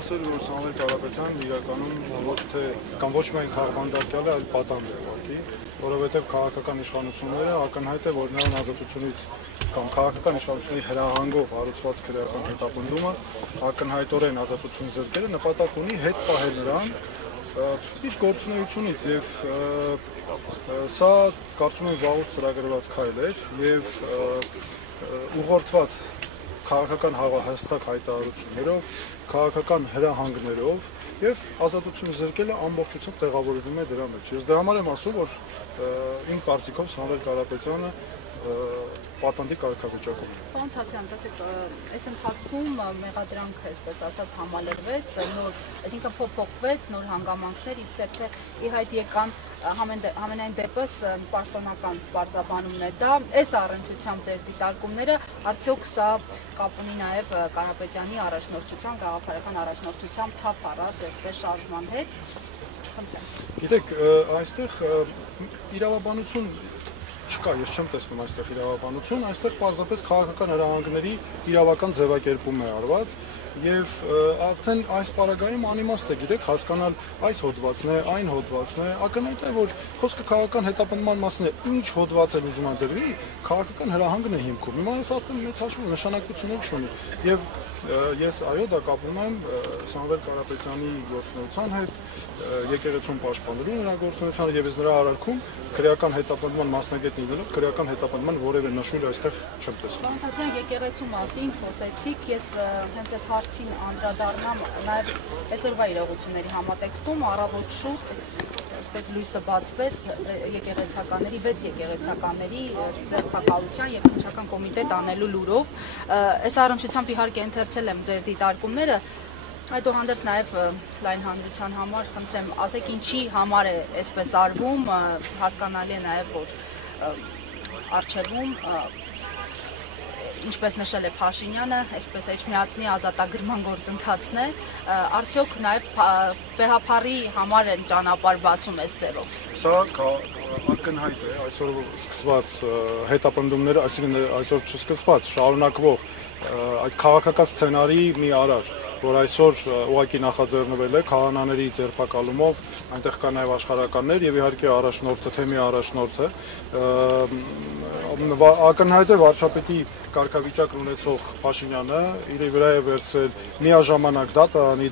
ասել, որ Սամվել Կարապետյանն իրականում ոչ թե կամ ոչ միայն խաղբանդակյալ է, այլ պատանդ է ուղղակի, որովհետև քաղաքական իշխանությունները ակնհայտ է, որ նրան ազատությունից կամ քաղաքական իշխանությունների հրահանգով հարուցված քրեական հետապնդումը ակնհայտորեն ազատություն զրկելը նպատակ ունի հետ պահել նրան իր գործունեությունից եւ սա կարծում եմ վաղուց ծրագրված քայլ էր եւ ուղղորդված քաղաքական հստակ հայտարարություններով, քաղաքական հրահանգներով եւ ազատություն զրկելը ամբողջությամբ տեղավորվում է դրա մեջ։ Ես դրա համար եմ ասում, որ իմ կարծիքով Սամվել Կարապետյանը պատանդի կարգավիճակում է։ Պարոն Թաթյան, տեսեք, այս ընթացքում մեղադրանքը, այսպես ասած, համալրվեց, նոր, այսինքն փոփոխվեց, նոր հանգամանքներ իբր թե ի հայտ եկան, համենայն դեպս պաշտոնական բարձաբանումն է դա, այս առնչությամբ ձեր դիտարկումները, արդյոք սա կապ ունի նաև Կարապետյանի առաջնորդության, գաղափարական առաջնորդության թափ առած այսպես շարժման հետ։ Գիտեք, այստեղ իրավաբանություն չկա, ես չեմ տեսնում այստեղ իրավաբանություն, այստեղ պարզապես քաղաքական հրահանգների իրավական ձևակերպում է արված եւ արդեն այս պարագայում անիմաստ է, գիտեք, հասկանալ այս հոդվածն է, այն հոդվածն է, ակնհայտ է, որ խոսքը քաղաքական հետապնդման մասին է, ինչ հոդված է ուզում դրվի, քաղաքական հրահանգն է հիմքում։ Հիմա այս արդեն մեծ հաշվով նշանակություն չունի եւ ես այո դա կապում եմ Սամվել Կարապետյանի գործունեության հետ, եկեղեցուն պաշտպանելու նրա գործունեությանը եւ ես նրա արարքում քրեական հետապնդման մասնագետ լինելով քրեական հետապնդման որևէ նշույլ այստեղ չեմ տեսնում։ Պարոն Թաթյան, եկեղեցու մասին խոսեցիք, ես հենց այդ հարցին անդրադառնամ նաեւ այսօրվա իրողությունների համատեքստում առավոտ շուտ այսպես լույսը բացվեց եկեղեցականների 6 եկեղեցականների ձերբակալության եւ քննչական կոմիտետ անելու լուրով։ Այս առնչությամբ իհարկե ընթերցել եմ ձեր դիտարկումները, այդուհանդերձ նաեւ լայն հանրության համար խնդրեմ ասեք ինչի համար է այսպես արվում, հասկանալի է նաեւ որ արչեվում ինչպես նշել է Փաշինյանը, այսպես Էջմիածնի ազատագրման գործընթացն է, արդյոք նաև Բեհափարի համար են ճանապարհ բացում այս ձևով։ Սա ակնհայտ է այսօր սկսված հետապնդումները, այսինքն այսօր չսկսված, շարունակվող այդ քաղաքական սցենարի մի արար, որ այսօր ուղղակի նախաձեռնվել է քահանաների ձերբակալումով, այնտեղ կա նաև աշխարհականներ եւ իհարկե առաջնորդը, թեմի առաջնորդը, ակնհայտ է վարչապետի կարգավիճակն ունեցող Փաշինյանը իր վրա է վերցրել միաժամանակ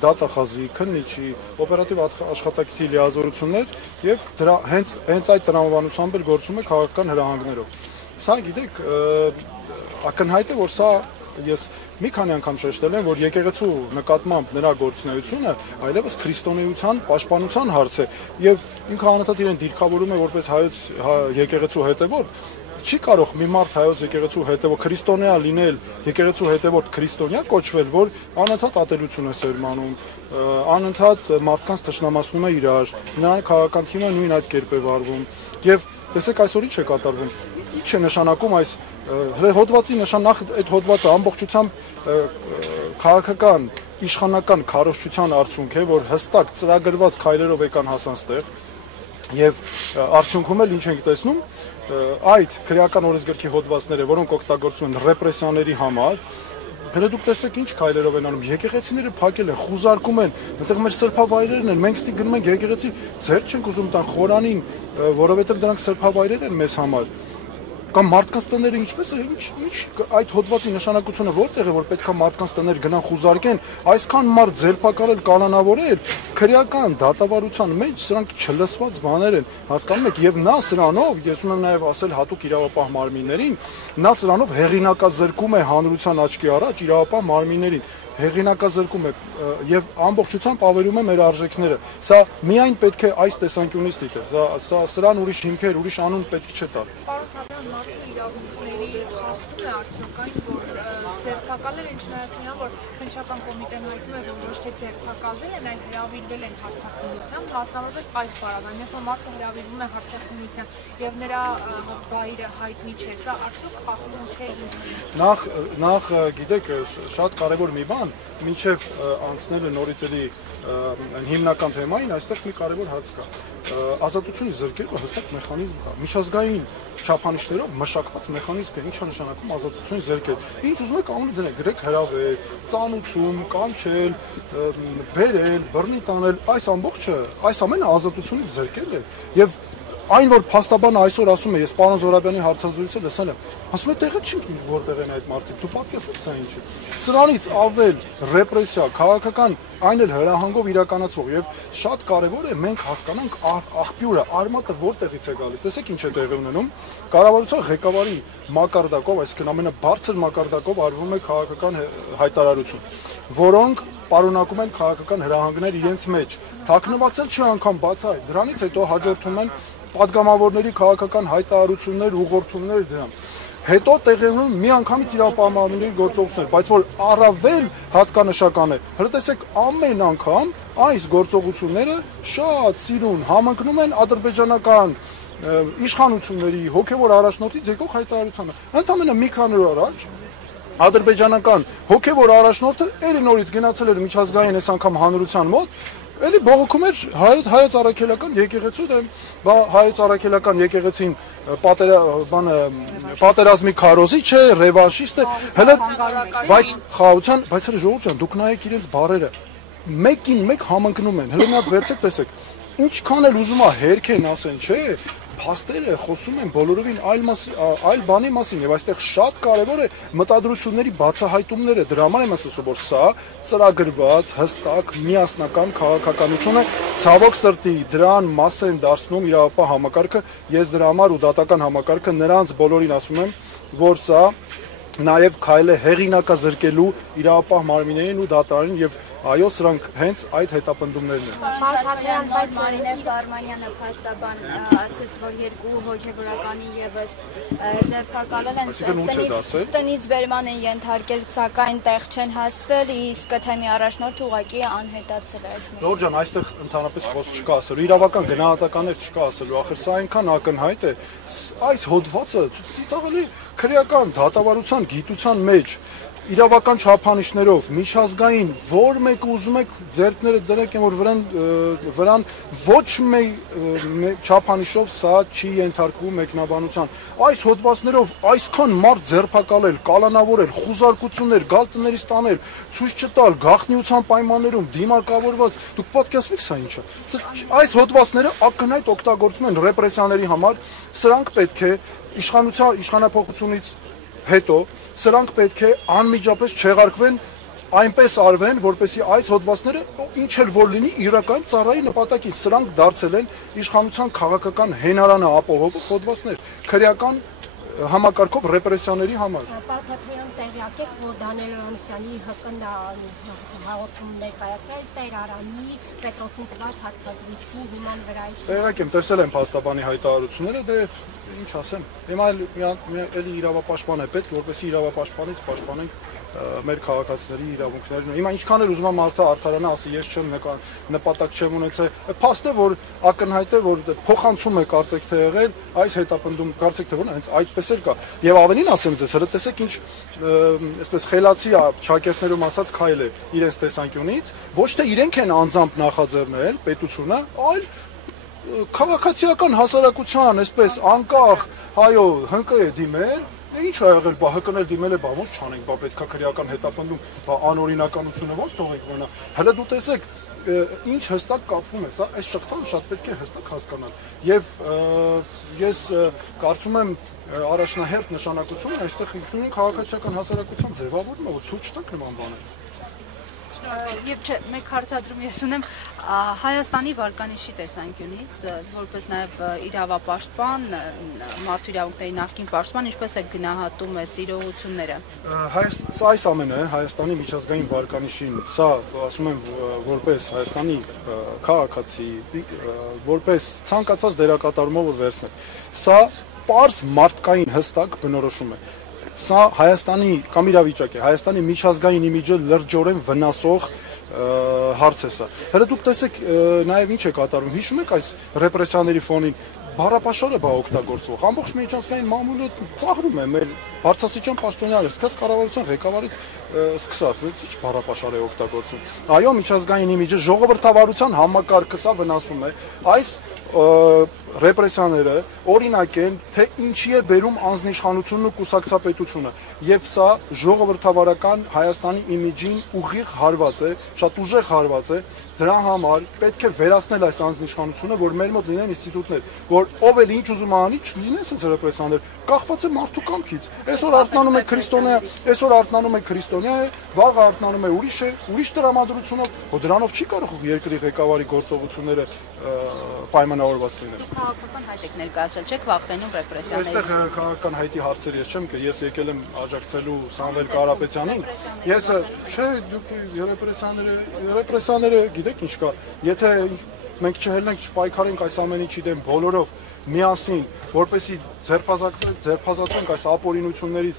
դատախազի, քննիչի, օպերատիվ աշխատակցի լիազորություններ եւ դրա հենց այդ տրամաբանությամբ էլ գործում է քաղաքական հրահանգներով։ Սա գիտեք, ակնհայտ է, որ սա ես մի քանի անգամ շեշտել եմ, որ եկեղեցու նկատմամբ նրա գործունեությունը այլևս քրիստոնեության պաշտպանության հարց է եւ ինքը անընդհատ իրեն դիրքավորում է որպես հայոց եկեղեցու հետևորդ, չի կարող մի մարդ հայոց եկեղեցու հետևորդ քրիստոնյա լինել, եկեղեցու հետևորդ քրիստոնյա կոչվել, որ անընդհատ ատելություն է սերմանում, անընդհատ մարդկանց թշնամացնում է իրար, նրան քաղաքական թիմը նույն այդ կերպ է վարվում եւ տեսեք այսօր ինչ է կատարվում, ինչ է նշանակում այս հոդվածի նշանախ այդ հոդվածը ամբողջությամբ քաղաքական իշխանական քարոզչության արդյունք է, որ հստակ ծրագրված քայլերով եկան հասան ստեղ եւ արդյունքում էլ ինչ ենք տեսնում այդ քրեական օրենսգրքի հոդվածները, որոնք օգտագործվում են ռեպրեսիաների համար, դուք տեսեք ինչ քայլերով են անում, եկեղեցիները փակել են, խուզարկում են, այնտեղ մեր սրբավայրերն են, մենք ստի գնում ենք եկեղեցի, ձեր չենք ուզում տան խորանին, որովհետեւ դրանք սրբավայրեր են մեզ համար։ Կամ մարդկանց տները ինչպես է, ինչ այդ հոդվածի նշանակությունը որտեղ է, որ պետքա մարդկանց տներ գնան խուզարկեն, այսքան մարդ ձերբակալել, կանոնավորել, քրեական դատավարության մեջ սրանք չլսված բաներ են, հասկանում եք, եւ նա սրանով, ես ունեմ նաեւ ասել հատուկ իրավապահ մարմիններին, նա սրանով հեղինակազրկում է հանրության աչքի առաջ իրավապահ մարմիններին, հեղինակազրկում է եւ ամբողջությամբ ավերում է մեր արժեքները։ Սա միայն պետք է այս տեսանկյունից դիտել։ Սրան ուրիշ հիմքեր, ուրիշ անուն պետք չէ տալ։ Պարոն Թաթյան, մարդու իրավունքների խախտում է արդյոք այն, որ ձերբակալել են չնայած նրան, որ քննչական կոմիտեն հայտնում է, որ ոչ թե ձերբակալվել են, այլ հրավիրվել են հարձակումության, մասնավորապես այս պարագայում, երբ որ մարդը հրավիրվում է հարձակումության եւ նրա վայրը հայտնի չէ, սա արդյոք խախտում Նախ գիտեք, շատ կարևոր մի բան, մինչև անցնելը նորից էլի հիմնական թեմային, այստեղ մի կարևոր հարց կա։ Ազատությունից զրկելու հստակ մեխանիզմ կա։ Միջազգային չափանիշներով մշակված մեխանիզմ կա, ինչա նշանակում ազատությունից զրկել։ Ինչ ուզում եք անունը դնեք, գրեք հրավեր, ծանուցում, կանչել, բերել, բռնի տանել, այս ամբողջը, այս ամենը ազատությունից զրկել է եւ այն որ փաստաբանը այսօր ասում է, ես պարոն Զորաբյանի հարցազրույցը լսել եմ, ասում է տեղը չի որտեղ են այդ մարդիկ, դու պատկերացնում սա ինչ է։ Սրանից ավել ռեպրեսիա, քաղաքական այն էլ հրահանգով իրականացվող եւ շատ կարեւոր է մենք հասկանանք աղբյուրը, արմատը որտեղից է գալիս։ Տեսեք ինչ է տեղի ունենում, կառավարության ղեկավարի մակարդակով, այսինքն ամենաբարձր մակարդակով արվում է քաղաքական հայտարարություն, որոնք պարունակում են քաղաքական հրահանգներ իրենց մեջ։ Թաքնված էլ չի անգամ բացահայտ։ Դրանից հետո հաջորդում են պատգամավորների քաղաքական հայտարարություններ, ուղղորդումներ դրան։ Հետո տեղի ունեն միանգամից իրավապահմանների գործողություններ, բայց որ առավել հատկանշական է, հրտեսեք ամեն անգամ այս գործողությունները շատ սիրուն համընկնում են ադրբեջանական իշխանությունների հոգևոր առաջնորդից եկող հայտարարությանը։ Ընդամենը մի քանի օր առաջ ադրբեջանական հոգևոր առաջնորդը ելի նորից գնացել էր միջազգային այս անգամ հանրության մոտ, էլի բողոքում էր հայոց առաքելական եկեղեցու դեմ, հայոց առաքելական եկեղեցին պատերազմի քարոզիչ է, ռևանշիստ է, հələ բայց խաղաղության, բայց հələ ժողովուրդ ջան, դուք նայեք իրենց բառերը, մեկին մեկ համընկնում են, հələ մի հատ վերցեք տեսեք, ինչքան էլ ուզում է հերքեն ասեն, չէ, փաստերը խոսում են բոլորովին այլ բանի մասին եւ այստեղ շատ կարեւոր է մտադրությունների բացահայտումները, դրա համար եմ ասում, որ սա ծրագրված, հստակ, միասնական քաղաքականություն է, ցավոք սրտի դրան մաս են դարձնում իրավապահ համակարգը, ես դրա համար ու դատական համակարգը նրանց բոլորին ասում եմ, որ սա նաեւ քայլ է հեղինակազրկելու իրավապահ մարմիններին ու դատարանին եւ այո, սրանք հենց այդ հետապնդումներն են։ Պարոն բայց Մարինե Ֆարմանյանը փաստաբան ասաց, որ երկու հոգևորականի եւս ձերբակալել են, տնից բերման են ենթարկել, սակայն տեղ չեն հասվել, իսկ թեմի առաջնորդը ուղղակի անհետացել է այս Լոր ջան, այստեղ ընդհանրապես խոսք չկա ասելու, իրավական գնահատականներ չկա ասելու, ախր սա այնքան ակնհայտ է, այս հոդվածը ծիծաղելի քրեական դատավարության գիտության մեջ իրավական չափանիշներով միջազգային որ մեկը ուզում եք ձեռքները դրեք են որ վրան ոչ մեկ չափանիշով սա չի ենթարկվում մեկնաբանության այս հոդվածներով այսքան մարդ ձերբակալել կալանավորել խուզարկություններ գալ տներից տանել ցույց չտալ գաղտնիության պայմաններում դիմակավորված դուք պատկերացնեք սա ինչ է այս հոդվածները ակնհայտ օգտագործում են ռեպրեսիաների համար սրանք պետք է իշխանափոխությունից հետո սրանք պետք է անմիջապես չեղարկվեն այնպես արվեն, որպեսզի այս հոդվածները ինչ էլ որ լինի իրական ծառայի նպատակին սրանք դարձել են իշխանության քաղաքական հենարանը ապահովող հոդվածներ քրեական համակարգով ռեպրեսիաների համար։ Պարոն տեղյակ եք, որ Դանիել Հովհաննիսյանի հաղորդում ներկայացրել Տեր Արամի Պետրոսին տված հարցազրույցի հիման վրա։ Տեղյակ եմ, տեսել եմ փաստաբանի հայտարարությունները, դե ինչ ասեմ։ Հիմա էլի իրավապաշտպան է պետք, որպեսզի իրավապաշտպանից պաշտպանենք մեր քաղաքացիների իրավունքները։ Հիմա ինչքան էլ ուզում եմ մարդը արդարանա, ասի ես չեմ նպատակ չեմ ունեցել։ Փաստ է, որ ակնհայտ է, որ փոխանցում է կարծեք թե եղել, այս հետապնդում կարծեք թե որ հենց այդպես էլ կա։ Եվ ավելին ասեմ ձեզ, հələ տեսեք ինչ այսպես խելացի ճակերտներում ասած քայլ է իրենց տեսանկյունից, ոչ թե իրենք են անձամբ նախաձեռնել պետությունը, այլ քաղաքացիական հասարակության այսպես անկախ հայո հնկը է դիմել ինչ ա եղել, բա հկնել դիմել է, բա ոնց չանենք, բա պետքա քրեական հետապնդում, բա անօրինականությունը ոնց թողենք մնա։ Հələ դու տեսեք, ինչ հստակ կապվում է, սա այս շղթան շատ պետք է հստակ հասկանալ։ Եվ ես կարծում եմ առաջնահերթ նշանակությունը այստեղ ինքնուրույն քաղաքացիական հասարակության ձևավորումը, որ թույլ չտանք նման բաներ։ Եվ չէ, մեկ հարցադրում ես ունեմ Հայաստանի վարկանիշի տեսանկյունից, որպես նաև իրավապաշտպան, մարդու իրավունքների նախկին պաշտպան, ինչպես է գնահատում այս իրողությունները։ Սա այս ամենը Հայաստանի միջազգային վարկանիշին, սա ասում եմ որպես Հայաստանի քաղաքացի, որպես ցանկացած դերակատարումով վերցնել, սա պարզ մարդկային հստակ բնորոշում է։ Սա Հայաստանի կամ իրավիճակ է, Հայաստանի միջազգային իմիջը լրջորեն վնասող հարց է սա։ Հələ դուք տեսեք նաև ինչ է կատարվում, հիշում եք այս ռեպրեսիաների ֆոնին բառապաշարը բա օգտագործվող։ Ամբողջ միջազգային մամուլը ծաղրում է մեր բարձրաստիճան պաշտոնյաները, սկսած կառավարության ղեկավարից սկսած, ի՞նչ բառապաշար է օգտագործում։ Այո, միջազգային իմիջը ժողովրդավարության համակարգը սա վնասում է։ Այս ռեպրեսիաները օրինակ են, թե ինչի է բերում անձնիշխանությունն ու կուսակցապետությունը, եւ սա ժողովրդավարական Հայաստանի իմիջին ուղիղ հարված է, շատ ուժեղ հարված է, դրա համար պետք է վերացնել այս անձնիշխանությունը, որ մեր մոտ լինեն ինստիտուտներ, որ ով էլ ինչ ուզում անի, չլինեն ասես ռեպրեսիաներ, կախված է մարդու կամքից։ Այսօր արթնանում է քրիստոնյա, վաղը արթնանում է ուրիշ տրամադրությունով, որ դրանով չի կարող երկրի ղեկավարի գործողությունները պայմանավորված լինել։ Քաղաքական հայտ եք ներկայացրել, չեք վախենում ռեպրեսիաներից։ Այստեղ քաղաքական հայտի հարցեր ես չեմ կը, ես եկել եմ աջակցելու Սամվել Կարապետյանին։ Ես չէ, դուք ռեպրեսիաները գիտեք ինչ կա, եթե մենք չհելնենք, չպայքարենք այս ամեն ինչի դեմ բոլորով միասին, որպեսզի ձերբազատվենք այս ապօրինություններից